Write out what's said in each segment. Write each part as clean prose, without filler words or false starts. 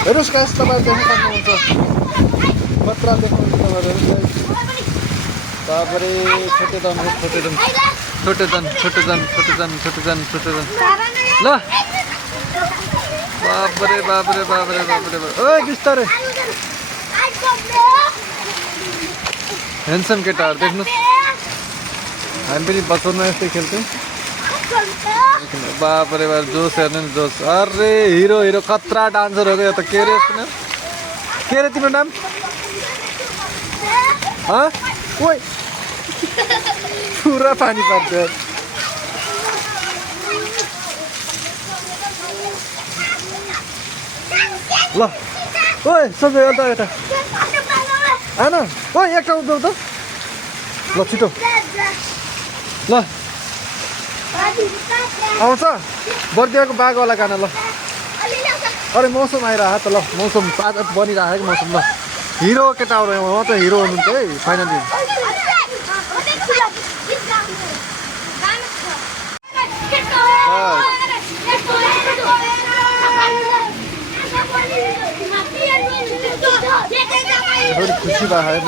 हेर्नुहोस् गाइस, तपाईँ देख्न सक्नुहुन्छ खतरा देख्नुहुन्छ तपाईँहरू। बाबरे छोटेदन हो, छोटेदन छोटेदन छोटेदन छोटेदन छोटेदन छोटेदन ल बाबरे बाबरे बाबरे बाबरे ओए बिस्तारै ह्यान्डसम केटाहरू देख्नुहोस्। हामी पनि बचाउनु यस्तै खेल्थ्यौँ। बाबरे बाब जोस हेर्नु नि जोस। अरे हिरो हिरो खतरा डान्सर हो क्या। त के अरे यसको नाम के अरे तिम्रो नाम? ओइ पुरा पानी पर्छ। ल ओइ सबै यता यता आन ओ एक ठाउँ जाऊ त ल छिटो ल आउँछ बर्दियाको बाघवाला गाना ल। अरे मौसम आइरह त ल मौसम ताजा बनिरहेको मौसम ल। हिरो केटाहरू उहाँ त हिरो हुनुहुन्छ है फाइनली। खुसी भयो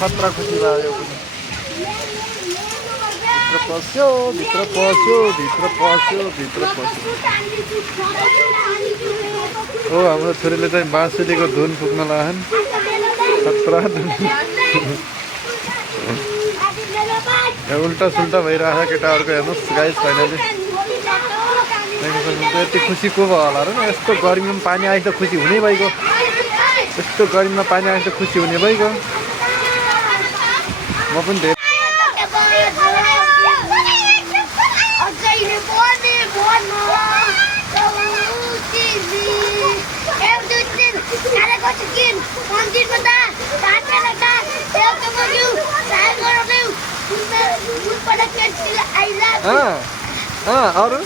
खतरा खुसी भयो। भित्र पस्यो हो। हाम्रो छोरीले चाहिँ बाँसुरीको धुन फुक्न लगाएन। खतरा धुन उल्टा सुल्टा भइरहेको छ केटाहरूको। हेर्नुहोस् गाइस फाइनली यति खुसी को भयो होला र। यस्तो गर्मीमा पनि पानी आएको त खुसी हुने भइगयो। यस्तो गर्मीमा पानी आएको त खुसी हुने भइगयो। म पनि धेरै अरू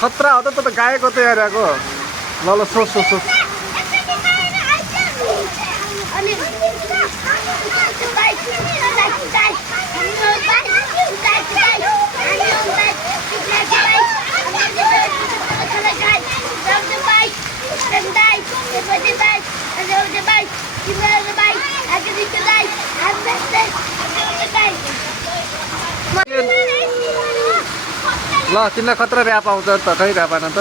खतरा हो त गाएको तयार आएको। ल ल सोच सोच सोच ल तिमीलाई खतरा ऱ्याप आउँछ त खै ऱ्याप आएन त।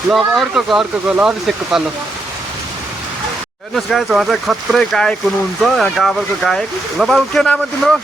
ल अब अर्को ल अभिषेकको पालो। हेर्नुहोस् गाइस उहाँ चाहिँ खत्रै गायक हुनुहुन्छ। यहाँ गावरको गायक। ल बाबु के नाम हो तिम्रो?